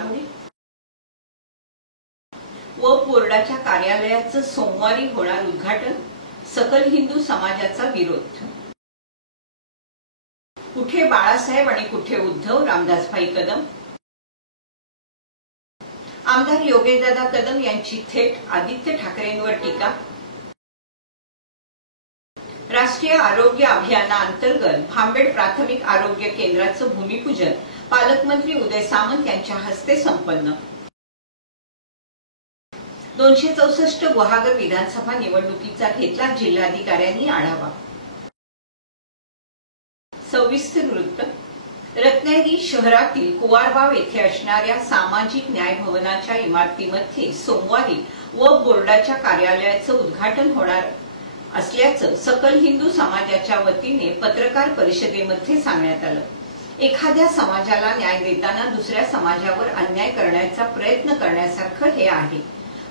घडामोडी व बोर्डाच्या कार्यालयाचं सोमवारी होणार उद्घाटन, सकल हिंदू समाजाचा विरोध। कुठे बाळासाहेब आणि कुठे उद्धव, रामदासभाई कदम। आमदार योगेशदादा कदम यांची थेट आदित्य ठाकरेंवर टीका। राष्ट्रीय आरोग्य अभियानाअंतर्गत भांबेड प्राथमिक आरोग्य केंद्राचं भूमिपूजन पालकमंत्री उदय सामंत यांच्या हस्ते संपन्न। 264 गुहागर विधानसभा निवडणुकीचा घेतला जिल्हाधिकाऱ्यांनी आढावा। सविस्तर वृत्त। रत्नागिरी शहरातील कुवारबाव येथे असणाऱ्या सामाजिक न्याय भवनाच्या इमारतीमध्ये सोमवारी वक्फ बोर्डाच्या कार्यालयाचं उद्घाटन होणार असल्याचं सकल हिंदू समाजाच्या वतीने पत्रकार परिषदेमध्ये सांगण्यात आलं। एखाद्या समाजाला न्याय देताना दुसऱ्या समाजावर अन्याय करण्याचा प्रयत्न करण्यासारखं हे आहे।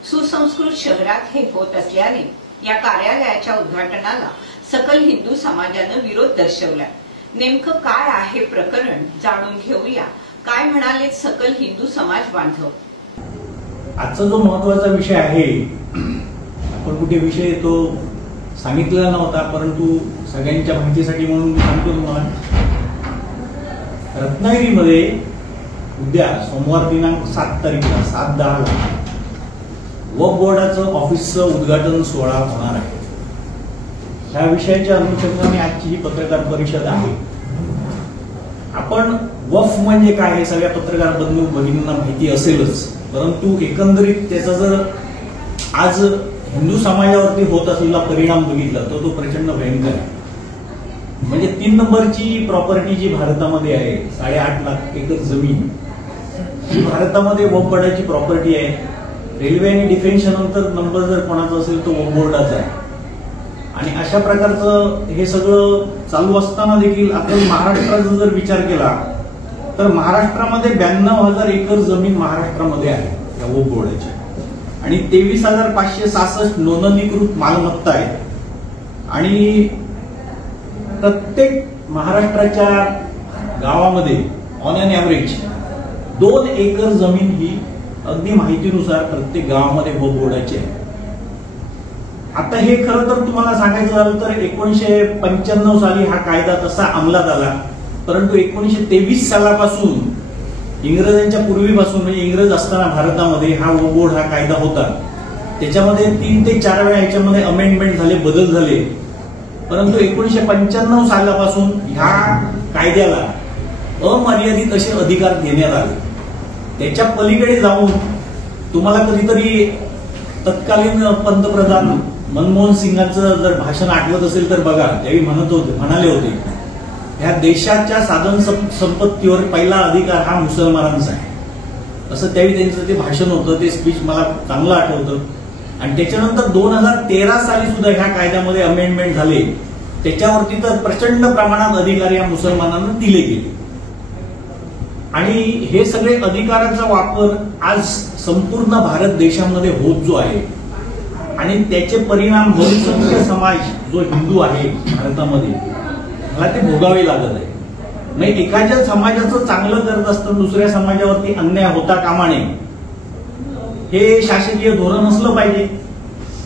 सुसंस्कृत शहरात हे होत असल्याने या कार्यालयाच्या उद्घाटनाला सकल हिंदू समाजानं विरोध दर्शवलाय। नेमकं काय आहे प्रकरण जाणून घेऊया। काय म्हणाले सकल हिंदू समाज बांधव। आजचा जो महत्त्वाचा विषय आहे, आपण कुठे विषय तो सांगितलेला नव्हता, परंतु सगळ्यांच्या माहितीसाठी म्हणून मी सांगतो तुम्हाला। रत्नागिरीमध्ये उद्या सोमवार दिनांक 7 तारखेला 7/10 वक्फ बोर्डाचं ऑफिसचं उद्घाटन सोहळा होणार आहे। या विषयाच्या अनुषंगाने आजची ही पत्रकार परिषद आहे। आपण वक्फ म्हणजे काय हे सगळ्या पत्रकार बंधू भगिनींना माहिती असेलच, परंतु एकंदरीत त्याचा जर आज हिंदू समाजावरती होत असलेला परिणाम बघितला तर तो प्रचंड भयंकर आहे। म्हणजे 3 नंबरची प्रॉपर्टी जी भारतामध्ये आहे, 8.5 लाख एकर जमीन ही भारतामध्ये वक्फ बोर्डाची प्रॉपर्टी आहे। रेल्वे आणि डिफेन्सच्या नंतर नंबर जर कोणाचा असेल तो वक्फ बोर्डाचा आहे। आणि अशा प्रकारचं हे सगळं चालू असताना देखील आपण महाराष्ट्राचा जर विचार केला तर महाराष्ट्रामध्ये 92,000 एकर जमीन महाराष्ट्रामध्ये आहे या वक्फ बोर्डाची, आणि 23,566 नोंदणीकृत मालमत्ता आहे। आणि प्रत्येक महाराष्ट्राच्या गावामध्ये ऑन एन ॲव्हरेज 2 एकर जमीन ही अगदी माहितीनुसार प्रत्येक गावामध्ये वक्फ बोर्डाची आहे। आता हे खरं तर तुम्हाला सांगायचं झालं तर 1995 साली हा कायदा तसा अंमलात आला, परंतु 1923 सालापासून इंग्रजांच्या पूर्वीपासून म्हणजे इंग्रज असताना भारतामध्ये हा वक्फ बोर्ड हा कायदा होता। त्याच्यामध्ये 3 ते 4 वेळा याच्यामध्ये अमेंडमेंट झाले, बदल झाले, परंतु 1995 सालापासून ह्या कायद्याला अमर्यादित असे अधिकार देण्यात आले। त्याच्या पलीकडे जाऊन तुम्हाला कधीतरी तत्कालीन पंतप्रधान मनमोहन सिंगांचं जर भाषण आठवत असेल तर बघा, त्यावेळी म्हणाले होते ह्या देशाच्या साधन संपत्तीवर पहिला अधिकार हा मुसलमानांचा आहे, असं त्यावेळी त्यांचं ते भाषण होतं। ते स्पीच मला चांगलं आठवतं। आणि त्याच्यानंतर 2013 साली सुद्धा ह्या कायद्यामध्ये अमेंडमेंट झाले, त्याच्यावरती तर प्रचंड प्रमाणात अधिकार या मुसलमानांना दिले गेले। आणि हे सगळे अधिकारांचा वापर आज संपूर्ण भारत देशामध्ये होत जो आहे, आणि त्याचे परिणाम बहुसंख्य समाज जो हिंदू आहे भारतामध्ये मला ते भोगावे लागत आहे। म्हणजे एखाद्या समाजाचं चांगलं करत असताना दुसऱ्या समाजावरती अन्याय होता कामा नये, हे शासकीय धोरण असलं पाहिजे,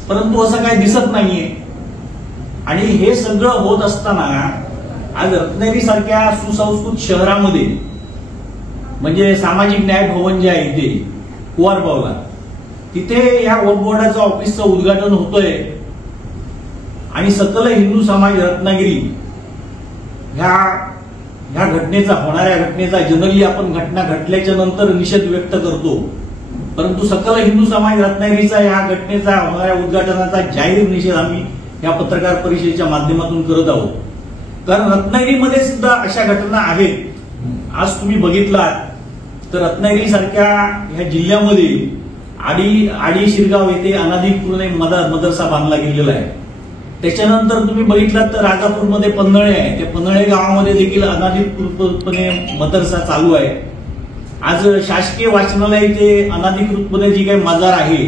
परंतु असं काही दिसत नाहीये। आणि हे सगळं होत असताना आज रत्नागिरी सारख्या सुसंस्कृत शहरामध्ये म्हणजे सामाजिक न्याय भवन जे आहे इथे कुवारबावला, तिथे या वक्फ बोर्डाचं ऑफिसचं उद्घाटन होतंय। आणि सकल हिंदू समाज रत्नागिरी ह्या घटनेचा, होणाऱ्या घटनेचा जनरली आपण घटना घडल्याच्या नंतर निषेध व्यक्त करतो, परंतु सकल हिंदू समाज रत्नागिरीचा या घटनेचा, होणाऱ्या उद्घाटनाचा जाहीर निषेध आम्ही या पत्रकार परिषदेच्या माध्यमातून करत आहोत। कारण रत्नागिरीमध्ये सुद्धा अशा घटना आहेत। आज तुम्ही बघितलात तर रत्नागिरी सारख्या ह्या जिल्ह्यामध्ये आडी शिरगाव येथे अनाधिकृतपणे मदरसा बांधला गेलेला आहे। त्याच्यानंतर तुम्ही बघितलात तर राजापूरमध्ये पन्हाळे आहे, त्या पन्हाळे गावामध्ये देखील अनाधिकृतपणे मदरसा चालू आहे। आज शासकीय वाचनालय इथे अनाधिकृतपणे जी काही मजार आहे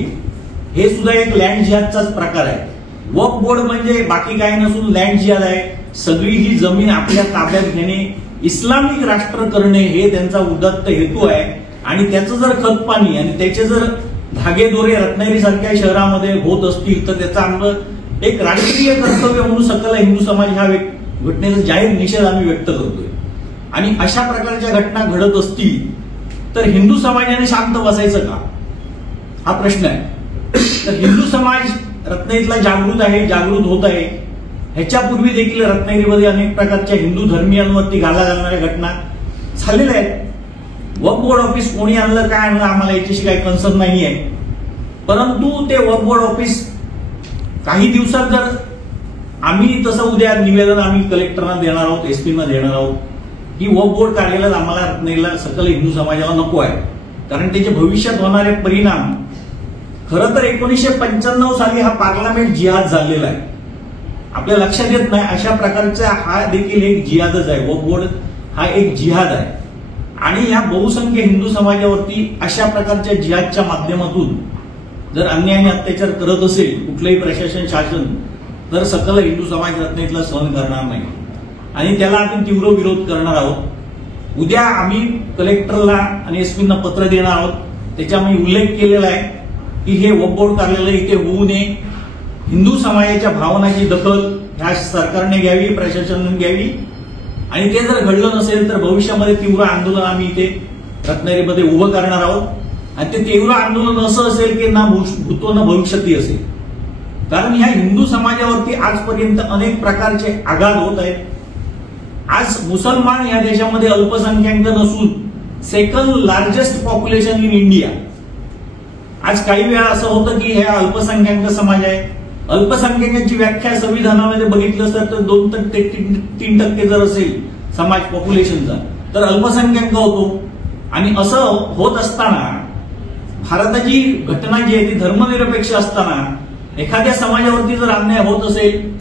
हे सुद्धा एक लँड जिहादचाच प्रकार आहे। वक्फ बोर्ड म्हणजे बाकी काही नसून लँड जिहाद आहे। सगळी ही जमीन आपल्या ताब्यात घेणे, इस्लामिक राष्ट्र करणे हे त्यांचा उदात्त हेतू आहे। आणि त्याचं जर खतपाणी आणि त्याचे जर धागेदोरे रत्नागिरी सारख्या शहरामध्ये होत असतील तर त्याचा आमचं एक राष्ट्रीय कर्तव्य म्हणून सकल हिंदू समाज ह्या घटनेचा जाहीर निषेध आम्ही व्यक्त करतोय. आणि अशा प्रकारच्या घटना घडत असतील तर हिंदू समाजाने शांत बसायचं का, हा प्रश्न आहे. तर हिंदू समाज रत्नागिरीतला जागृत होत आहे. ह्याच्यापूर्वी देखील रत्नागिरीमध्ये अनेक प्रकारच्या हिंदू धर्मीयांवरती घाला घालणाऱ्या घटना झालेल्या आहेत. वक्फ बोर्ड ऑफिस कोणी आणलं काय आणलं आम्हाला याच्याशी काही कन्सर्न नाही आहे. परंतु ते वक्फ बोर्ड ऑफिस काही दिवसात जर आम्ही तसं उद्या निवेदन आम्ही कलेक्टरना देणार आहोत, एसपीना देणार आहोत की वक्फ बोर्ड कार्यालय आम्हाला रत्नागिरीला सकल हिंदू समाजाला नको आहे, कारण त्याचे भविष्यात होणारे परिणाम. खरं तर 1995 साली हा पार्लमेंट जिहाद झालेला आहे, आपल्या लक्षात येत नाही. अशा प्रकारचा हा देखील एक जिहादच आहे. वक्फ बोर्ड हा एक जिहाद आहे आणि ह्या बहुसंख्य हिंदू समाजावरती अशा प्रकारच्या जिहादच्या माध्यमातून जर अन्याय आणि अत्याचार करत असेल कुठलंही प्रशासन शासन तर सकल हिंदू समाज रत्नागिरीला सहन करणार नाही आणि त्याला आपण तीव्र विरोध करणार आहोत. उद्या आम्ही कलेक्टरला आणि एसपींना पत्र देणार आहोत. त्याच्यामध्ये उल्लेख केलेला आहे की हे वक्फ बोर्ड कार्यालय इथे होऊ नये. हिंदू समाजाच्या भावनाची दखल ह्या सरकारने घ्यावी, प्रशासनाने घ्यावी आणि ते जर घडलं नसेल तर भविष्यामध्ये तीव्र आंदोलन आम्ही इथे रत्नागिरीमध्ये उभं करणार आहोत. आणि ते तीव्र आंदोलन असं असेल की ना भूतो ना भविष्यती असेल, कारण ह्या हिंदू समाजावरती आजपर्यंत अनेक प्रकारचे आघात होत आहेत. आज मुसलमान या देशामध्ये अल्पसंख्याक नसून second largest population in India. आज काही वेळा असं होतं की हे अल्पसंख्याक समाज आहे. अल्पसंख्याकांची व्याख्या संविधानामध्ये बघितलं तर 2 ते 3% जर असेल समाज पॉप्युलेशनचा तर अल्पसंख्याक होतो. आणि असं होत असताना भारताची घटना जी आहे ती धर्मनिरपेक्ष असताना एखाद्या समाजावरती जर अन्याय होत असेल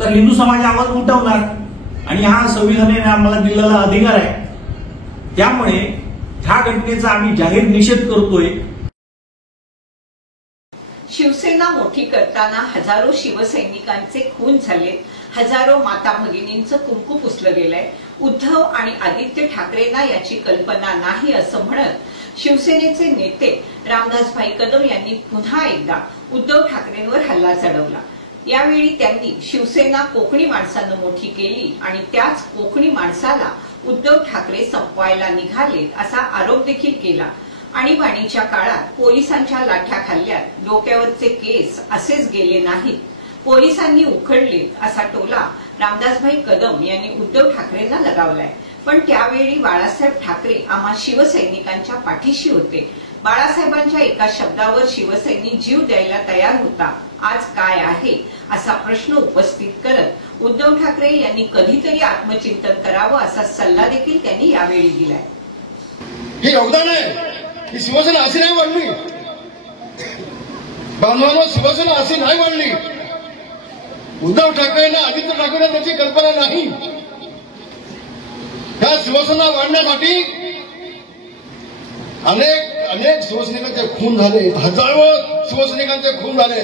तर हिंदू समाज आवाज उठवणार आणि हा संविधानाने आम्हाला दिलेला अधिकार आहे. त्यामुळे ह्या घटनेचा आम्ही जाहीर निषेध करतोय. शिवसेना मोठी करताना हजारो शिवसैनिकांचे खून झाले, हजारो माता भगिनींचं कुंकू पुसलं गेलंय. उद्धव आणि आदित्य ठाकरेंना याची कल्पना नाही असं म्हणत शिवसेनेचे नेते रामदासभाई कदम यांनी पुन्हा एकदा उद्धव ठाकरेंवर हल्ला चढवला. यावेळी त्यांनी शिवसेना कोकणी माणसानं मोठी केली आणि त्याच कोकणी माणसाला उद्धव ठाकरे संपवायला निघालेत असा आरोप देखील केला. आणीबाणीच्या काळात पोलिसांच्या लाठ्या खाल्ल्यात, डोक्यावरचे केस असेच गेले नाहीत, पोलिसांनी उखडलेत असा टोला रामदासभाई कदम यांनी उद्धव ठाकरेंना लगावलाय. पण त्यावेळी बाळासाहेब ठाकरे आम्हा शिवसैनिकांच्या पाठीशी होते. बाळासाहेबांच्या एका शब्दावर शिवसैनिक जीव द्यायला तयार होता. आज काय आहे असा प्रश्न उपस्थित करत उद्धव ठाकरे यांनी कधीतरी आत्मचिंतन करावं असा सल्ला देखील त्यांनी यावेळी दिलाय. हे योगदान आहे की शिवसेना अशी नाही वाढली, बांधवांनो, शिवसेना अशी नाही वाढली. उद्धव ठाकरेंना, आदित्य ठाकरेंना त्याची कल्पना नाही. त्या शिवसेना वाढण्यासाठी अनेक शिवसैनिकांचे खून झाले, हजारो शिवसैनिकांचे खून झाले.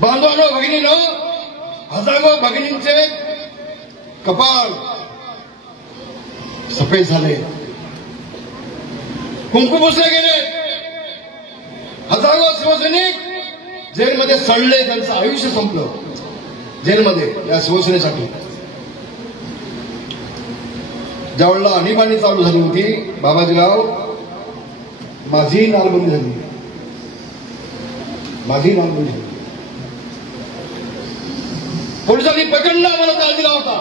बांधवांनो, भगिनींनो, हजारो भगिनींचे कपाळ सफेद झाले, कुंकू पुसले गेले. हजारो शिवसैनिक जेलमध्ये सडले, त्यांचं आयुष्य संपलं जेलमध्ये या शिवसेनेसाठी. ज्यावेळेला आणीबाणी चालू झाली होती बाबाजीराव, माझी नालबंदी झाली, पोलिसांनी प्रचंड आम्हाला त्रास दिला होता.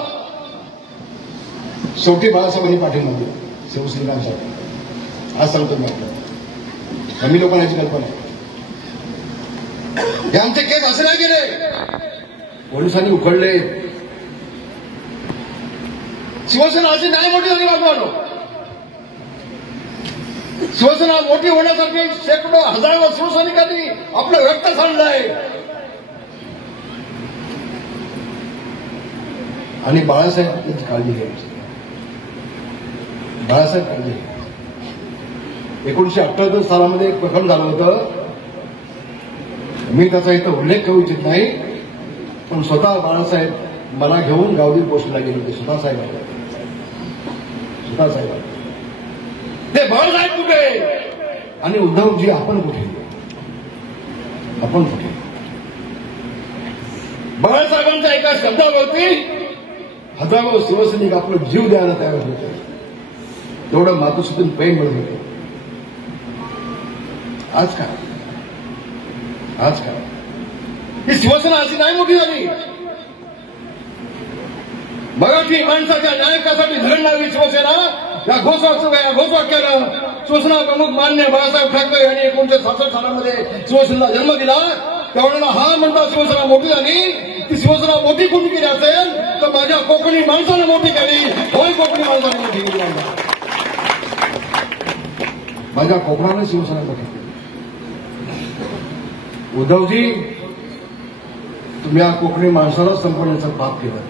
शेवटी बाळासाहेबांनी पाठिंबा दिला शिवसैनिकांसाठी. आज सांगतो मी आपल्याला, आम्ही लोकांना याची कल्पना आहे. हे आमचे केस असे नाही गेले, पोलिसांनी उखडले. शिवसेना अशी नाही मोठी झाली बाजूला. शिवसेना मोठी होण्यासाठी शेकडो हजारो शिवसैनिकांनी आपलं रक्त सांडलंय. आणि बाळासाहेब याची काळजी घ्यायची. बाळासाहेब काळजी घ्यायची. 1978 सालामध्ये एक प्रकरण झालं होतं. मी त्याचा इथं उल्लेख करू इच्छित नाही, पण स्वतः बाळासाहेब मला घेऊन गावदेवी पोस्टला गेले होते. स्वतः साहेब ते बाळासाहेब कुठे आणि उद्धवजी आपण कुठे? आपण कुठे? बाळासाहेबांच्या एका शब्दावरती हजारो शिवसैनिक आपलं जीव द्यायला तयार होते. तेवढं मातोश्रीतून प्रेम मिळत होते. आज काय? आज काय? ही शिवसेना अशी नाही मोठी झाली. मराठी माणसाच्या न्यायकासाठी झळणारी शिवसेना या घोषवाक्यानं शिवसेना प्रमुख मान्य बाळासाहेब ठाकरे यांनी 1966 सालामध्ये शिवसेनेला जन्म दिला. त्यावेळेला हा म्हणता शिवसेना मोठी झाली. ती शिवसेना मोठी कोणी केली असेल तर माझ्या कोकणी माणसाने मोठी केली. होय, कोकणी माणसाने मोठी केली. माझ्या कोकणाने शिवसेना मोठी केली. उद्धवजी, तुम्ही या कोकणी माणसाला संपवण्याचं पाप केलं.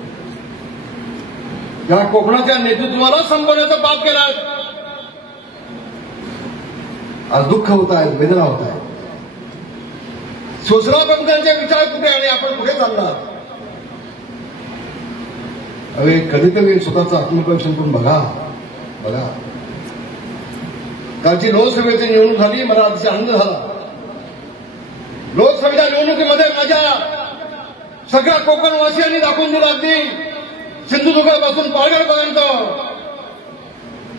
या कोकणाच्या नेतृत्वाला संपवण्याचं पाप केलं. आज दुःख होत आहे, वेदना होत आहे. शिवसेना प्रमुखांचे विचार कुठे आणि आपण कुठे चालणार? अरे कधीतरी स्वतःचं आत्मपरीक्षण करून बघा. कालची लोकसभेची निवडणूक झाली. मला अतिशय आनंद झाला. लोकसभेच्या निवडणुकीमध्ये माझ्या सगळ्या कोकणवासियांनी दाखवून दिलं. अगदी सिंधुदुर्गापासून पालघरपर्यंत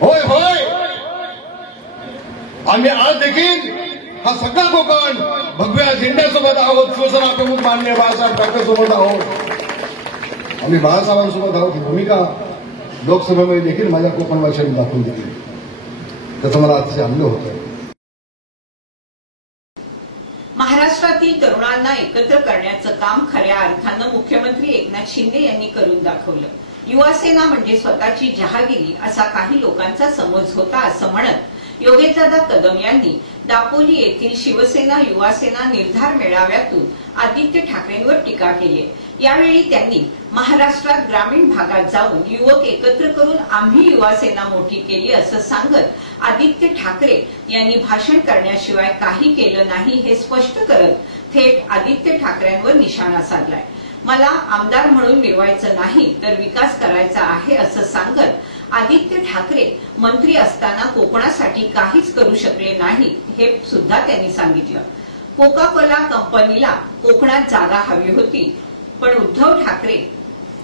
होय होय, आम्ही आज देखील हा सगळा कोकण भगव्या झेंड्यासोबत आहोत. शिवसेना प्रमुख माननीय बाळासाहेब ठाकरे सोबत आहोत. आम्ही बाळासाहेबांसोबत आहोत. ही भूमिका लोकसभेमध्ये देखील माझ्या कोकणवासियांनी दाखवून दिली. त्याचा मला अतिशय आनंद होत आहे. महाराष्ट्रातील तरुणांना एकत्र करण्याचं काम खऱ्या अर्थानं मुख्यमंत्री एकनाथ शिंदे यांनी करून दाखवलं. युवासेना म्हणजे स्वतःची जहागिरी असा काही लोकांचा समज होता असं म्हणत योगेशदादा कदम यांनी दापोली येथील शिवसेना युवासेना निर्धार मेळाव्यातून आदित्य ठाकरेंवर टीका केली. यावेळी त्यांनी महाराष्ट्रात ग्रामीण भागात जाऊन युवक एकत्र करून आम्ही युवासेना मोठी केली असं सांगत आदित्य ठाकरे यांनी भाषण करण्याशिवाय काही केलं नाही हे स्पष्ट करत थेट आदित्य ठाकरेंवर निशाणा साधलाय. मला आमदार म्हणून मिरवायचं नाही तर विकास करायचा आहे असं सांगत आदित्य ठाकरे मंत्री असताना कोकणासाठी काहीच करू शकले नाही हे सुद्धा त्यांनी सांगितलं. कोका कोला कंपनीला कोकणात जागा हवी होती पण उद्धव ठाकरे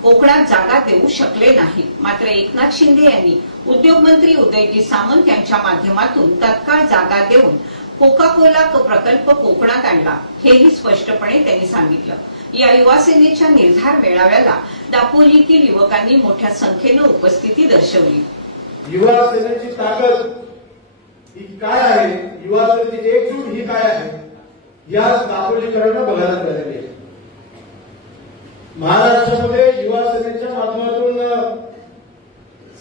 कोकणात जागा देऊ शकले नाही. मात्र एकनाथ शिंदे यांनी उद्योगमंत्री उदयजी सामंत यांच्या माध्यमातून तत्काळ जागा देऊन कोका कोला प्रकल्प कोकणात आणला हेही स्पष्टपणे त्यांनी सांगितलं. या युवासेनेच्या निर्धार मेळाव्याला दापोलीतील युवकांनी मोठ्या संख्येनं उपस्थिती दर्शवली. युवासेनेची ताकद ही काय आहे, युवासेनेची एकजूट ही काय आहे, या दापोलीकरांना बघायला मिळालेली आहे. महाराष्ट्रामध्ये युवासेनेच्या माध्यमातून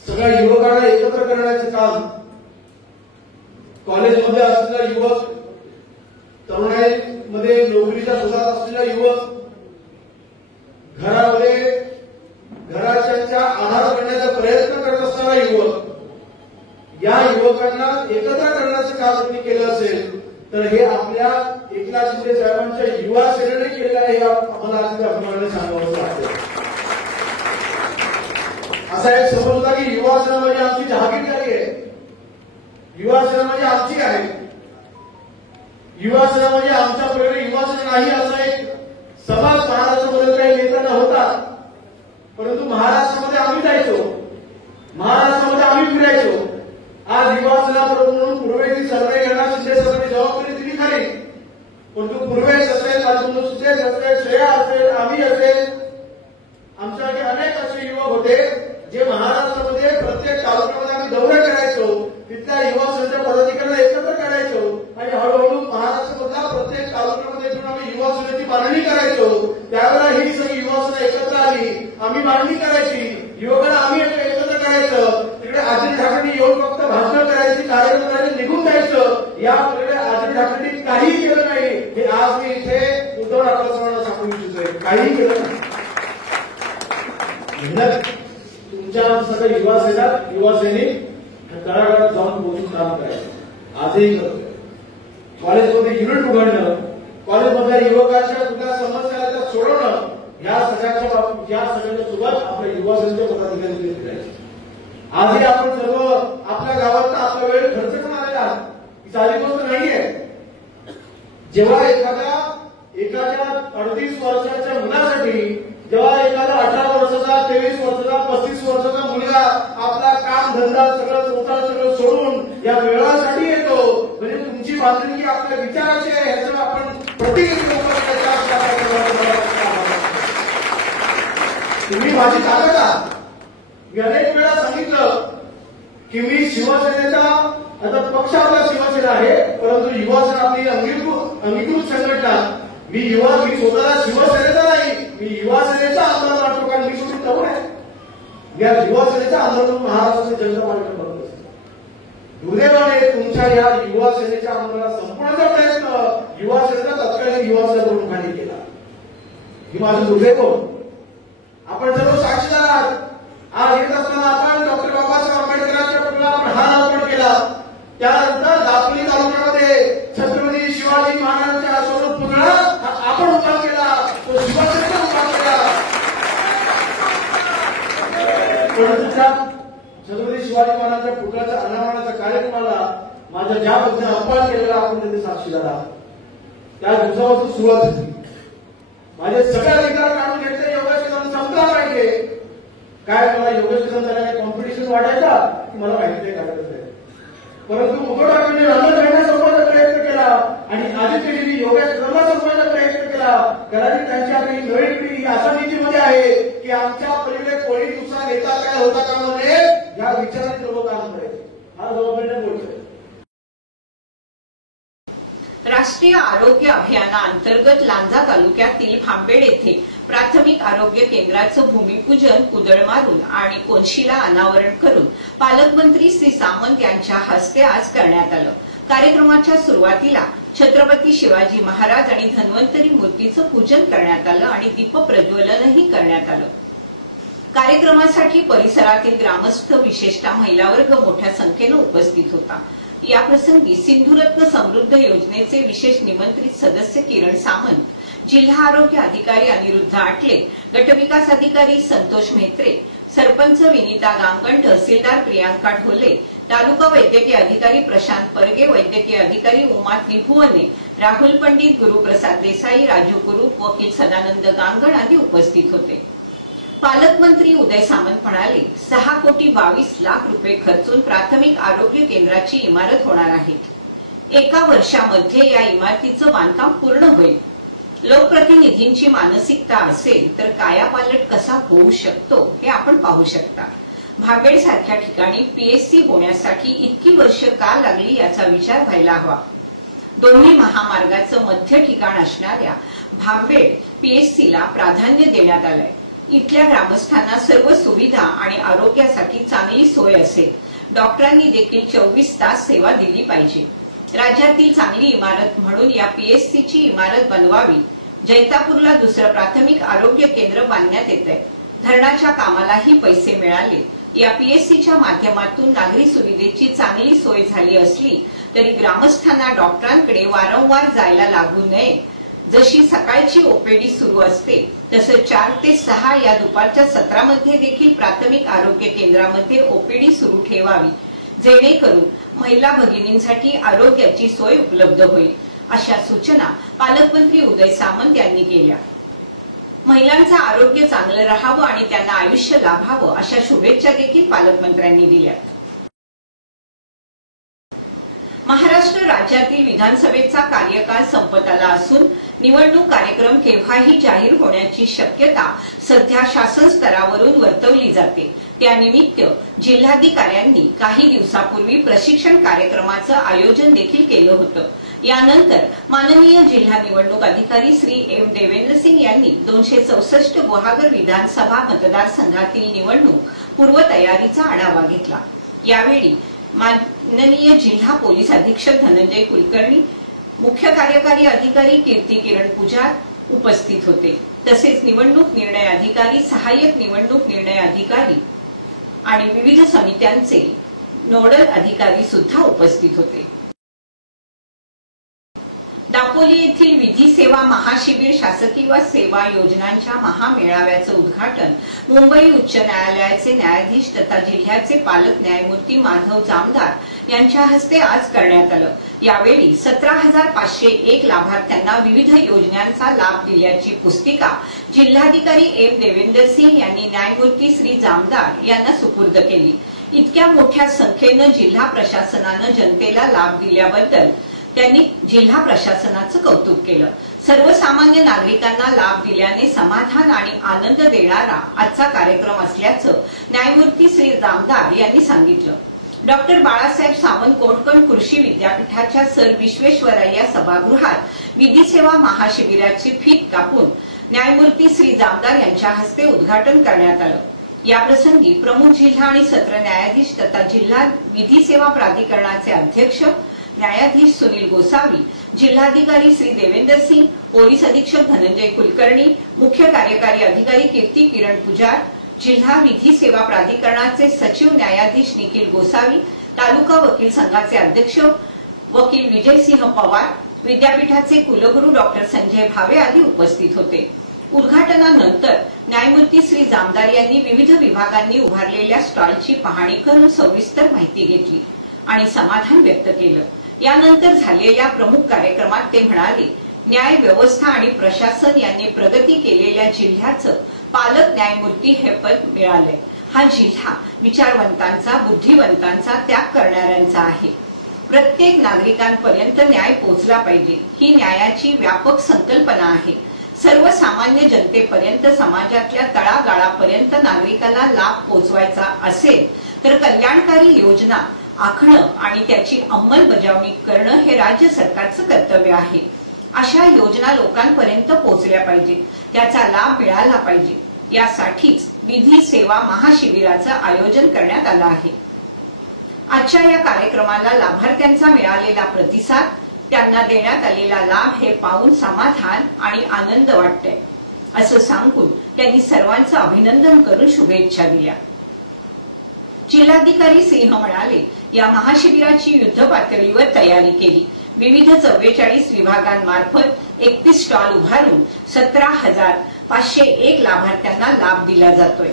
सगळ्या युवकांना एकत्र करण्याचे काम, कॉलेजमध्ये असलेला युवक, तरुणाईमध्ये नोकरीच्या शोधात असलेला युवक, घराच्या आधार करण्याचा प्रयत्न करत असणारा युवक, या युवकांना एकत्र करण्याचं काम त्यांनी केलं असेल तर हे आपल्या एकनाथ शिंदे साहेबांच्या युवा सेनेने केलं आहे. हे आम्हाला आज अभिमानाने सांगावं वाटतं. असा एक समज होता की युवा सेना म्हणजे आमची जहागीरदारी आहे, युवा सेना म्हणजे आमची आहे, युवा सेना म्हणजे आमच्याकडे युवा सेना नाही असा एक समाज महाराष्ट्रामध्ये काही नेत्यांना होता. परंतु महाराष्ट्रामध्ये आम्ही जायचो, महाराष्ट्रामध्ये आम्ही फिरायचो. आज युवा सेना म्हणून पूर्वेची सर्वे घेणार शिंदे साहेबांनी जबाबदारी दिली खरी, परंतु पूर्वेश असेल, सुचेश असेल, श्रेया असेल, आम्ही असेल, आमच्याकडे अनेक असे युवक होते जे महाराष्ट्रामध्ये प्रत्येक तालुक्यामध्ये आम्ही दौरे करायचो, तिथल्या युवा सेनेच्या पदाधिकाऱ्यांना एकत्र करायचो आणि हळूहळू महाराष्ट्रामधल्या प्रत्येक तालुक्यामध्ये येऊन आम्ही युवा सेनेची मांडणी करायचो. त्यावेळेला ही सगळी युवा सेना एकत्र आली, आम्ही मांडणी करायची, युवकांना आम्ही एकत्र करायचं. तिकडे अजित ठाकरेंनी येऊन फक्त भाषण करायची, कार्यक्रम करायचे, निघून जायचं. याकडे अजित ठाकरेंनी काहीही केलं नाही. हे आज मी इथे उद्धव ठाकरे सांगू इच्छितोय, काहीही केलं नाही. तुमच्या सगळ्या युवा सैनिक तळागाळात जाऊन पोहोचून काम करायचं आजही करतोय. कॉलेजमध्ये युनिट उघडणं, कॉलेजमधल्या युवकांच्या कुठल्या समस्या त्या सोडवणं, या सगळ्यांच्या सोबत आपल्या युवा सेनेच्या पदाधिकारी फिरायचे. आजही आपण सर्व आपल्या गावात आपला वेळ खर्च करणारे आहात, ही साधी गोष्ट नाहीये. जेव्हा एखाद्या 38 वर्षाच्या मुलासाठी, जेव्हा एखादा 18 वर्षाचा, 23 वर्षाचा, 35 वर्षाचा मुलगा आपला काम धंदा सगळं सगळं सोडून या वेळासाठी येतो, म्हणजे तुमची बांधिलकी आपल्या विचाराची आहे ह्याचं आपण प्रत्येक तुम्ही माझी ताकद आहात. मी अनेक वेळा सांगितलं की मी शिवसेनेचा, आता पक्ष आपला शिवसेना आहे, परंतु युवासेना आपली अंगीकृत संघटना. मी स्वतःला शिवसेनेचा नाही, मी युवासेनेचा आमदार वाटतो, कारण मी शेवटी तरुण आहे. या युवासेनेचा आमदार म्हणून महाराष्ट्राचे जनता पार्टी करत असते. दुर्दैवाने तुमच्या या युवासेनेच्या आमदाराला संपवण्याचा प्रयत्न युवासेनेचा तत्कालीन युवासेना प्रमुखांनी केला. ही माझं दुर्दैव. आपण सर्व साक्षीदार आहात. आज येत असताना आपण डॉक्टर बाबासाहेब आंबेडकरांच्या पुतळ्याला आपण हार अर्पण केला. त्यानंतर दापोली तालुक्यामध्ये छत्रपती शिवाजी महाराजांच्या स्वरूप पुतळा आपण उभा केला, तो शिवसेनेचा उभा केला. परंतु त्या छत्रपती शिवाजी महाराजांच्या पुतळ्याच्या अनावरणाच्या कार्यक्रमाला माझ्या ज्या पद्धतीने अपमान केलेला आपण तिथे साक्षीदार आहात. त्या दिवसापासून सुरुवात झाली. माझे सगळे अधिकार काढून घेतले. योगेश संपला पाहिजे. काय मला योगेश झाल्याने कॉम्पिटिशन वाढायचा की मला माहिती काढायचं आहे. परंतु उद्धव ठाकरेंनी रामदास संपवण्याचा प्रयत्न केला आणि आदित्यजींनी योगेश संपवण्याचा प्रयत्न केला. कदाचित त्यांची आता ही नवी पिढी अशा नीतीमध्ये आहे की आमच्या पलीकडे कोणी दुसरा नेता काय होता कामा नये या विचाराने सर्व काम करायचे. हा जबाबदारीने बोलतोय. राष्ट्रीय आरोग्य अभियानाअंतर्गत लांजा तालुक्यातील भांबेड येथे प्राथमिक आरोग्य केंद्राचं भूमिपूजन, कुदळ मारून आणि कोनशीला अनावरण करून पालकमंत्री श्री सामंत यांच्या हस्ते आज करण्यात आलं. कार्यक्रमाच्या सुरुवातीला छत्रपती शिवाजी महाराज आणि धन्वंतरी मूर्तीचं पूजन करण्यात आलं आणि दीपप्रज्वलनही करण्यात आलं. कार्यक्रमासाठी परिसरातील ग्रामस्थ, विशेषतः महिला वर्ग मोठ्या संख्येनं उपस्थित होता. याप्रसंगी सिंधुरत्न समृद्ध योजनेचे विशेष निमंत्रित सदस्य किरण सामंत, जिल्हा आरोग्य अधिकारी अनिरुद्ध आटले, गटविकास अधिकारी संतोष म्हेत्रे, सरपंच विनीता गांगण, तहसीलदार प्रियांका ढोले, तालुका वैद्यकीय अधिकारी प्रशांत परगे, वैद्यकीय अधिकारी उमा त्रिभुवने, राहुल पंडित, गुरुप्रसाद देसाई, राजू कुरूप, वकील सदानंद गांगण आदी उपस्थित होते. पालकमंत्री उदय सामंत म्हणाले, 6,22,00,000 रुपये खर्चून प्राथमिक आरोग्य केंद्राची इमारत होणार आहे. 1 वर्षामध्ये या इमारतीचं बांधकाम पूर्ण होईल. लोकप्रतिनिधींची मानसिकता असेल तर कायापालट कसा होऊ शकतो हे आपण पाहू शकता. भांबेड सारख्या ठिकाणी पीएचसी होण्यासाठी इतकी वर्ष का लागली याचा विचार व्हायला हवा. दोन्ही महामार्गाचं मध्य ठिकाण असणाऱ्या भांबेड पीएचसीला प्राधान्य देण्यात आलंय. इथल्या ग्रामस्थांना सर्व सुविधा आणि आरोग्यासाठी चांगली सोय असेल. डॉक्टरांनी देखील 24 तास सेवा दिली पाहिजे. राज्यातील चांगली इमारत म्हणून या पीएचसीची इमारत बनवावी. जैतापूरला दुसरं प्राथमिक आरोग्य केंद्र बांधण्यात येत आहे. धरणाच्या कामालाही पैसे मिळाले. या पीएचसीच्या माध्यमातून नागरी सुविधेची चांगली सोय झाली असली तरी ग्रामस्थांना डॉक्टरांकडे वारंवार जायला लागू नये. जशी सकाळची ओपीडी सुरू असते तसं 4 ते 6 या दुपारच्या सत्रामध्ये देखील प्राथमिक आरोग्य केंद्रामध्ये ओपीडी सुरू ठेवावी, जेणेकरून महिला भगिनींसाठी आरोग्याची सोय उपलब्ध होईल. अशा सूचना पालकमंत्री उदय सामंत यांनी केल्या. महिलांचं आरोग्य चांगलं राहावं आणि त्यांना आयुष्य लाभावं अशा शुभेच्छा देखील पालकमंत्र्यांनी दिल्या. महाराष्ट्र राज्यातील विधानसभेचा कार्यकाळ संपत आला असून निवडणूक कार्यक्रम केव्हाही जाहीर होण्याची शक्यता सध्या शासन स्तरावरून वर्तवली जाते. त्यानिमित्त जिल्हाधिकाऱ्यांनी काही दिवसापूर्वी प्रशिक्षण कार्यक्रमाचं आयोजन देखील केलं होतं. यानंतर माननीय जिल्हा निवडणूक अधिकारी श्री एम देवेंद्र सिंग यांनी 264 गुहागर विधानसभा मतदारसंघातील निवडणूक पूर्वतयारीचा आढावा घेतला. यावेळी माननीय जिल्हा पोलीस अधीक्षक धनंजय कुलकर्णी, मुख्य कार्यकारी अधिकारी कीर्ती किरण पुजार उपस्थित होते. तसेच निवडणूक निर्णय अधिकारी, सहाय्यक निवडणूक निर्णय अधिकारी आणि विविध समित्यांचे नोडल अधिकारी सुद्धा उपस्थित होते. दापोली येथील विधी सेवा महाशिबिर शासकीय सेवा योजनांच्या महामेळाव्याचं उद्घाटन मुंबई उच्च न्यायालयाचे न्यायाधीश तथा जिल्ह्याचे पालक न्यायमूर्ती माधव जामदार यांच्या हस्ते आज करण्यात आलं। यावेळी 17,501 लाभार्थ्यांना विविध योजनांचा लाभ दिल्याची पुस्तिका जिल्हाधिकारी एम देवेंद्र सिंह यांनी न्यायमूर्ती श्री जामदार यांना सुपूर्द केली। इतक्या मोठ्या संख्येनं जिल्हा प्रशासनानं जनतेला लाभ दिल्याबद्दल त्यांनी जिल्हा प्रशासनाचं कौतुक केलं। सर्वसामान्य नागरिकांना लाभ दिल्याने समाधान आणि आनंद देणारा आजचा कार्यक्रम असल्याचं न्यायमूर्ती श्री जामदार यांनी सांगितलं। डॉक्टर बाळासाहेब सावंत कोटकण कृषी विद्यापीठाच्या सर विश्वेश्वरय्या सभागृहात विधी सेवा महाशिबिराची फीत कापून न्यायमूर्ती श्री जामदार यांच्या हस्ते उद्घाटन करण्यात आलं। याप्रसंगी प्रमुख जिल्हा आणि सत्र न्यायाधीश तथा जिल्हा विधी सेवा प्राधिकरणाचे अध्यक्ष न्यायाधीश सुनील गोसावी, जिल्हाधिकारी श्री देवेंद्र सिंह, पोलीस अधीक्षक धनंजय कुलकर्णी, मुख्य कार्यकारी अधिकारी कीर्ती किरण पुजार, जिल्हा विधी सेवा प्राधिकरणाचे सचिव न्यायाधीश निखिल गोसावी, तालुका वकील संघाचे अध्यक्ष वकील विजयसिंह पवार, विद्यापीठाचे कुलगुरू डॉक्टर संजय भावे आदी उपस्थित होते। उद्घाटनानंतर न्यायमूर्ती श्री जामदार यांनी विविध विभागांनी उभारलेल्या स्टॉलची पाहणी करून सविस्तर माहिती घेतली आणि समाधान व्यक्त केलं। यानंतर झालेल्या प्रमुख कार्यक्रमात ते म्हणाले, न्याय व्यवस्था आणि प्रशासन यांनी प्रगती केलेल्या जिल्ह्याचं पालक न्यायमूर्ती हे पद मिळाले। हा जिल्हा विचारवंतांचा, बुद्धिवंतांचा, त्याग करणाऱ्यांचा आहे। प्रत्येक नागरिकांपर्यंत न्याय पोहोचला पाहिजे ही न्यायाची व्यापक संकल्पना आहे। सर्वसामान्य जनतेपर्यंत, समाजातल्या तळागाळापर्यंत नागरिकाला लाभ पोहोचवायचा असेल तर कल्याणकारी योजना आखणं आणि त्याची अंमलबजावणी करणं हे राज्य सरकारचं कर्तव्य आहे। अशा योजना लोकांपर्यंत पोहोचल्या पाहिजे, त्याचा लाभ मिळाला पाहिजे, यासाठीच विधी सेवा महाशिबिराचं आयोजन करण्यात आलं आहे। आजच्या या कार्यक्रमाला लाभार्थ्यांचा मिळालेला प्रतिसाद, त्यांना देण्यात आलेला लाभ हे पाहून समाधान आणि आनंद वाटतंय असं सांगून त्यांनी सर्वांचं अभिनंदन करून शुभेच्छा दिल्या। जिल्हाधिकारी सिंह म्हणाले, या महाशिबिराची युद्ध पातळीवर तयारी केली। विविध 44 विभागांमार्फत 31 स्टॉल उभारून 17,501 लाभार्थ्यांना लाभ दिला जातोय।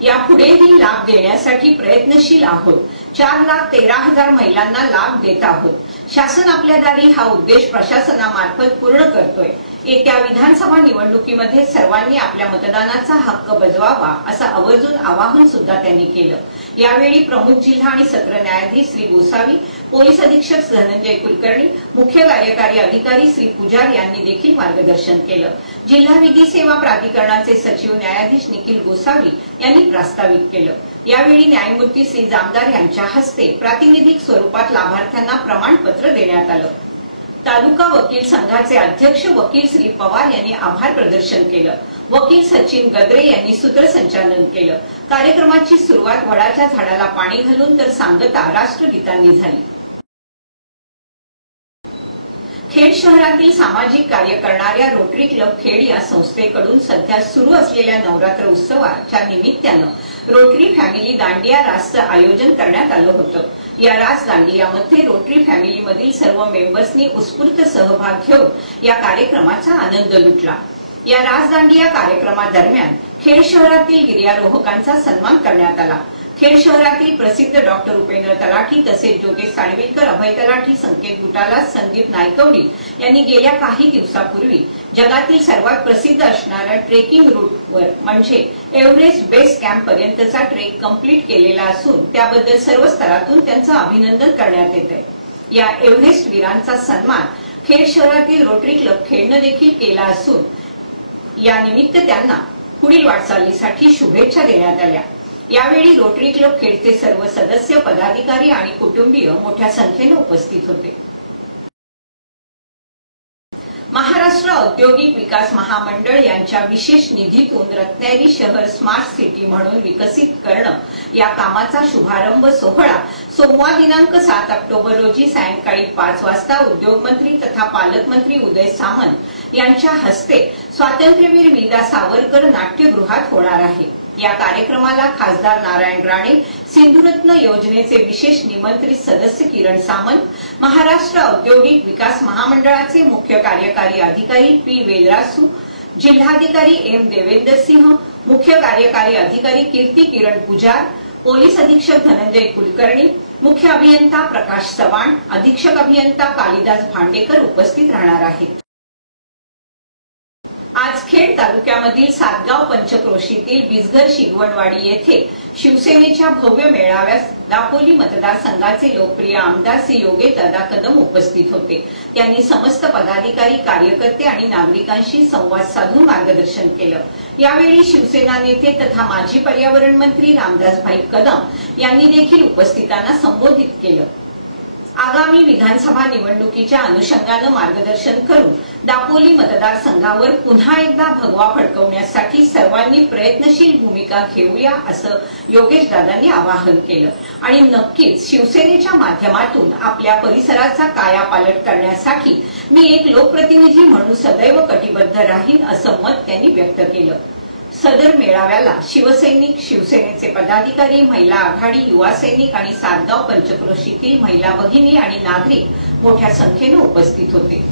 यापुढेही लाभ देण्यासाठी प्रयत्नशील आहोत। 4,13,000 महिलांना लाभ देत आहोत। शासन आपल्या दारी हा उद्देश प्रशासनामार्फत पूर्ण करतोय। येत्या विधानसभा निवडणुकीमध्ये सर्वांनी आपल्या मतदानाचा हक्क बजवावा असं आवर्जून आवाहन सुद्धा त्यांनी केलं। यावेळी प्रमुख जिल्हा आणि सत्र न्यायाधीश श्री गोसावी, पोलीस अधीक्षक धनंजय कुलकर्णी, मुख्य कार्यकारी अधिकारी श्री पुजार यांनी देखील मार्गदर्शन केलं। जिल्हा विधी सेवा प्राधिकरणाचे सचिव न्यायाधीश निखिल गोसावी यांनी प्रास्ताविक केलं। यावेळी न्यायमूर्ती श्री जामदार यांच्या हस्ते प्रातिनिधिक स्वरूपात लाभार्थ्यांना प्रमाणपत्र देण्यात आलं। तालुका वकील संघाचे अध्यक्ष वकील श्री पवार यांनी आभार प्रदर्शन केलं। वकील सचिन गद्रे यांनी सूत्रसंचालन केलं। कार्यक्रमाची सुरुवात वडाच्या झाडाला पाणी घालून तर सांगता राष्ट्रगीतांनी झाली। खेड शहरातील सामाजिक कार्य करणाऱ्या रोटरी क्लब खेड या संस्थेकडून सध्या सुरू असलेल्या नवरात्र उत्सवाच्या निमित्तानं रोटरी फॅमिली दांडिया रासचं आयोजन करण्यात आलं होतं। या रास दांडियामध्ये रोटरी फॅमिलीमधील सर्व मेंबर्सनी उत्स्फूर्त सहभाग घेऊन या कार्यक्रमाचा आनंद लुटला। या रास दांडिया कार्यक्रमादरम्यान खेड शहरातील गिर्यारोहकांचा सन्मान करण्यात आला। खेड शहरातील प्रसिद्ध डॉक्टर उपेंद्र तलाठी तसेच जोगेश साळवेकर, अभय तलाठी, संकेत गुटाला, संदीप नायकवडी यांनी गेल्या काही दिवसापूर्वी जगातील सर्वात प्रसिद्ध असणाऱ्या ट्रेकिंग रूटवर म्हणजे एव्हरेस्ट बेस कॅम्प पर्यंतचा ट्रेक कंप्लीट केलेला असून त्याबद्दल सर्व स्तरातून त्यांचं अभिनंदन करण्यात येत आहे। या एव्हरेस्ट वीरांचा सन्मान खेड शहरातील रोटरी क्लब खेडनं देखील केला असून या निमित्त त्यांना पुढील वाटचालीसाठी शुभेच्छा देण्यात आल्या। यावेळी रोटरी क्लब खेडचे सर्व सदस्य, पदाधिकारी आणि कुटुंबीय मोठ्या संख्येने उपस्थित होते। महाराष्ट्र औद्योगिक विकास महामंडळ यांच्या विशेष निधीतून रत्नागिरी शहर स्मार्ट सिटी म्हणून विकसित करणं या कामाचा शुभारंभ सोहळा सोमवार दिनांक 7 ऑक्टोबर रोजी सायंकाळी 5 वाजता उद्योगमंत्री तथा पालकमंत्री उदय सामंत यांच्या हस्ते स्वातंत्र्यवीर विदा सावरकर नाट्यगृहात होणार आहे। या कार्यक्रमाला खासदार नारायण राणे, सिंधुरत्न योजनेचे विशेष निमंत्रित सदस्य किरण सामंत, महाराष्ट्र औद्योगिक विकास महामंडळाचे मुख्य कार्यकारी अधिकारी पी वेलरासू, जिल्हाधिकारी एम देवेंद्र सिंह, मुख्य कार्यकारी अधिकारी कीर्ती किरण पुजार, पोलीस अधीक्षक धनंजय कुलकर्णी, मुख्य अभियंता प्रकाश चव्हाण, अधीक्षक अभियंता कालिदास भांडेकर उपस्थित राहणार आहेत। आज खेड तालुक्यामधील सातगाव पंचक्रोशीतील बिजघर शिगवणवाडी येथे शिवसेनेच्या भव्य मेळाव्यास दापोली मतदारसंघाचे लोकप्रिय आमदार श्री योगेशदादा कदम उपस्थित होते। त्यांनी समस्त पदाधिकारी, कार्यकर्ते आणि नागरिकांशी संवाद साधून मार्गदर्शन केलं। यावेळी शिवसेना नेते तथा माजी पर्यावरण मंत्री रामदासभाई कदम यांनी देखील उपस्थितांना संबोधित केलं। आगामी विधानसभा निवडणुकीच्या अनुषंगाने मार्गदर्शन करून दापोली मतदारसंघावर पुन्हा एकदा भगवा फडकवण्यासाठी सर्वांनी प्रयत्नशील भूमिका घेऊया असं योगेशदादांनी आवाहन केलं आणि नक्कीच शिवसेनेच्या माध्यमातून आपल्या परिसराचा कायापालट करण्यासाठी मी एक लोकप्रतिनिधी म्हणून सदैव कटिबद्ध राहीन असं मत त्यांनी व्यक्त केलं। सदर मेळाव्याला शिवसैनिक, शिवसेनेचे पदाधिकारी, महिला आघाडी, युवा सैनिक आणि सातगाव पंचक्रोशीतील महिला भगिनी आणि नागरिक मोठ्या संख्येने उपस्थित होते।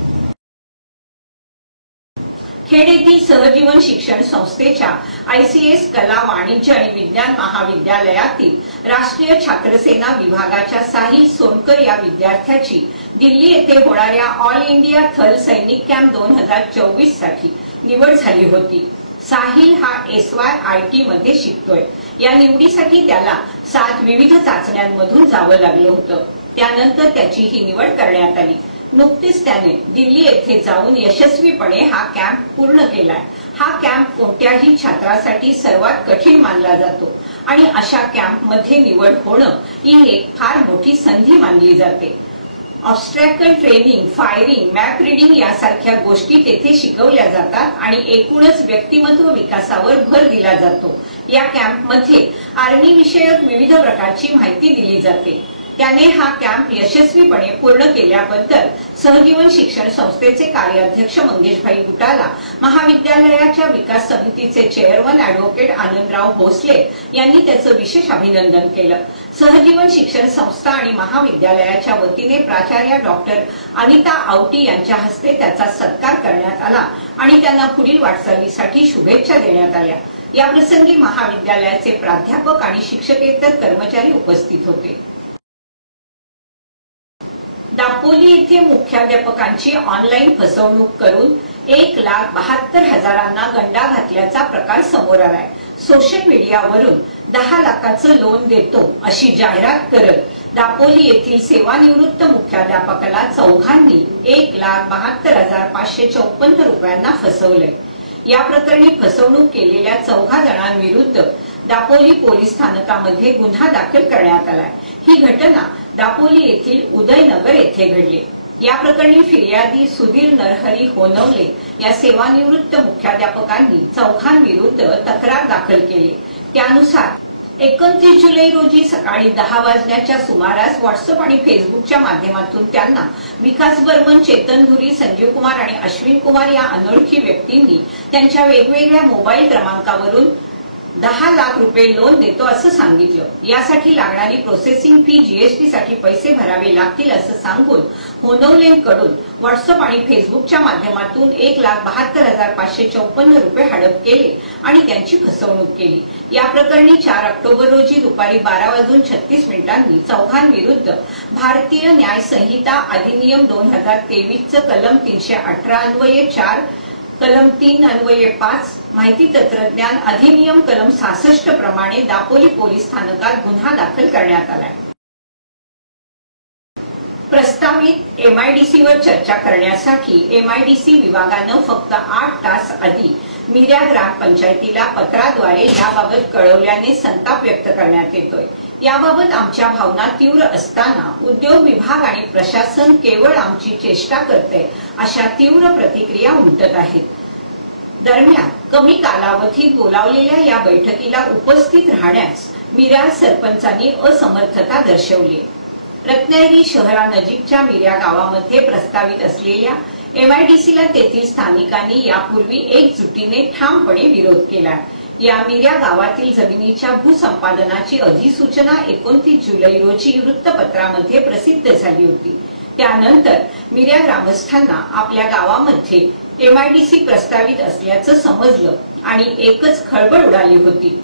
खेड येथील सहजीवन शिक्षण संस्थेच्या ICS कला, वाणिज्य आणि विज्ञान महाविद्यालयातील राष्ट्रीय छात्रसेना विभागाच्या साहिल सोनकर या विद्यार्थ्याची दिल्ली येथे होणाऱ्या ऑल इंडिया थल सैनिक कॅम्प 2024 साठी निवड झाली होती। साहिल हा SYIT मध्ये शिकतोय। या निवडीसाठी त्याला 7 विविध चाचण्यांमधून जावं लागलं होतं। त्यानंतर त्याची ही निवड करण्यात आली। नुकतीच त्याने दिल्ली येथे जाऊन यशस्वीपणे हा कॅम्प पूर्ण केलाय। हा कॅम्प कोणत्याही छात्रासाठी सर्वात कठीण मानला जातो आणि अशा कॅम्पमध्ये निवड होणं ही एक फार मोठी संधी मानली जाते। Obstacle training, firing, map reading यासारख्या गोष्टी तेथे शिकवल्या जातात आणि एकूणच व्यक्तिमत्व विकासावर भर दिला जातो। या कॅम्पमध्ये आर्मी विषयक विविध प्रकारची माहिती दिली जाते। त्याने हा कॅम्प यशस्वीपणे पूर्ण केल्याबद्दल सहजीवन शिक्षण संस्थेचे कार्याध्यक्ष मंगेशभाई गुटाला, महाविद्यालयाच्या विकास समितीचे चेअरमन ॲडव्होकेट आनंदराव भोसले यांनी त्याचं विशेष अभिनंदन केलं। सहजीवन शिक्षण संस्था आणि महाविद्यालयाच्या वतीने प्राचार्य डॉक्टर अनिता आवटी यांच्या हस्ते त्याचा सत्कार करण्यात आला आणि त्यांना पुढील वाटचालीसाठी शुभेच्छा देण्यात आल्या। याप्रसंगी महाविद्यालयाचे प्राध्यापक आणि शिक्षकेतर कर्मचारी उपस्थित होते। दापोली येथे मुख्याध्यापकांची ऑनलाईन फसवणूक करून 1,72,000 गंडा घातल्याचा प्रकार समोर आलाय। सोशल मीडियावरून 10 लाखाचं लोन देतो अशी जाहिरात करत दापोली येथील सेवानिवृत्त मुख्याध्यापकाला चौघांनी 1,72,554 रुपयांना फसवलंय। या प्रकरणी फसवणूक केलेल्या 14 जणांविरुद्ध दापोली पोलीस स्थानकामध्ये गुन्हा दाखल करण्यात आलाय। ही घटना दापोली येथील उदयनगर येथे घडली। या प्रकरणी फिर्यादी सुधीर नरहरी होनवले या सेवानिवृत्त मुख्याध्यापकांनी चौघांविरुद्ध तक्रार दाखल केली। त्यानुसार 29 जुलै रोजी सकाळी 10 वाजण्याच्या सुमारास व्हॉट्सअप आणि फेसबुकच्या माध्यमातून त्यांना विकास बर्मन, चेतन धुरी, संजीव कुमार आणि अश्विन कुमार या अनोळखी व्यक्तींनी त्यांच्या वेगवेगळ्या मोबाईल क्रमांकावरून 10 लाख रुपये लोन देतो असं सांगितलं। यासाठी लागणारी प्रोसेसिंग फी, GST साठी पैसे भरावे लागतील असं सांगून होनवलेंकडून व्हॉट्सअप आणि फेसबुकच्या माध्यमातून 1,72,554 रुपये हडप केले आणि त्यांची फसवणूक केली। या प्रकरणी 4 ऑक्टोबर रोजी दुपारी 12:36 चौघांविरुद्ध भारतीय न्याय संहिता अधिनियम 2023 कलम 318 अन्वये 4, कलम 3 अन्वये 5, माहिती तंत्रज्ञान अधिनियम कलम 66 प्रमाणे दापोली पोलीस स्थानकात गुन्हा दाखल करण्यात आलाय। प्रस्तावित MIDC वर चर्चा करण्यासाठी MIDC विभागानं फक्त 8 तास आधी मिऱ्या ग्रामपंचायतीला पत्राद्वारे याबाबत कळवल्याने संताप व्यक्त करण्यात येतोय। याबाबत आमच्या भावना तीव्र असताना उद्योग विभाग आणि प्रशासन केवळ आमची चेष्टा करते अशा तीव्र प्रतिक्रिया उमटत आहेत। दरम्यान कमी कालावधीत बोलावलेल्या या बैठकीला उपस्थित राहण्यास मिऱ्या सरपंचांनी असमर्थता दर्शवली। रत्नागिरी शहरानजीकच्या मिऱ्या गावामध्ये प्रस्तावित असलेल्या MIDCला तेथील स्थानिकांनी यापूर्वी एकजुटीने ठामपणे विरोध केला। या मिऱ्या गावातील जमिनीच्या भूसंपादनाची अधिसूचना 29 जुलै रोजी वृत्तपत्रामध्ये प्रसिद्ध झाली होती. त्यानंतर मिऱ्या ग्रामस्थांना आपल्या गावामध्ये MIDC प्रस्तावित असल्याचं समजलं आणि एकच खळबळ उडाली होती.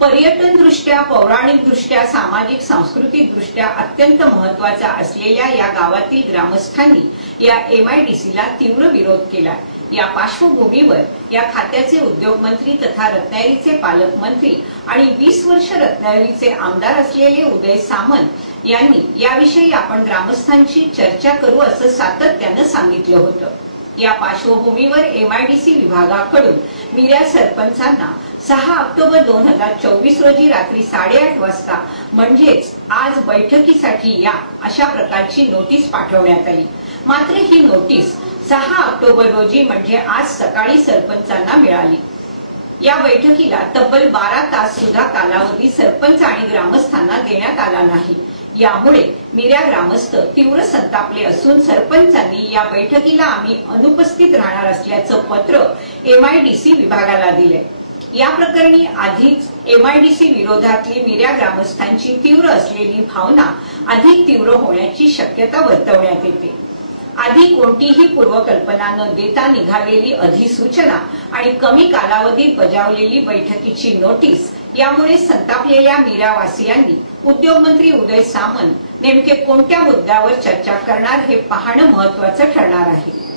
पर्यटन दृष्ट्या, पौराणिक दृष्ट्या, सामाजिक सांस्कृतिक दृष्ट्या अत्यंत महत्वाचा असलेल्या या गावातील ग्रामस्थांनी या MIDCला तीव्र विरोध केला. या पार्श्वभूमीवर या खात्याचे उद्योगमंत्री तथा रत्नागिरीचे पालकमंत्री आणि 20 वर्ष रत्नागिरीचे आमदार असलेले उदय सामंत यांनी याविषयी आपण ग्रामस्थांशी चर्चा करू असं सातत्यानं सांगितलं होतं. या पार्श्वभूमीवर MIDC विभागाकडून मिऱ्या सरपंचांना 6 ऑक्टोबर 2024 रोजी रात्री 8:30 वाजता म्हणजेच आज बैठकीसाठी या अशा प्रकारची नोटीस पाठवण्यात आली. मात्र ही नोटीस 6 ऑक्टोबर रोजी म्हणजे आज सकाळी सरपंचांना मिळाली. या बैठकीला तब्बल 12 तास सुद्धा कालावधी सरपंच आणि ग्रामस्थांना देण्यात आला नाही. यामुळे मिऱ्या ग्रामस्थ तीव्र संतापले असून सरपंचांनी या बैठकीला आम्ही अनुपस्थित राहणार असल्याचं पत्र MIDC विभागाला दिले. या प्रकरणी आधीच MIDC विरोधातली मिऱ्या ग्रामस्थांची तीव्र असलेली भावना अधिक तीव्र होण्याची शक्यता वर्तवण्यात येते. आधी कोणतीही पूर्वकल्पना न देता निघालेली अधिसूचना आणि कमी कालावधीत बजावलेली बैठकीची नोटीस यामुळे संतापलेल्या मिऱ्यावासियांनी उद्योगमंत्री उदय सामंत नेमके कोणत्या मुद्द्यावर चर्चा करणार हे पाहणं महत्त्वाचं ठरणार आहे.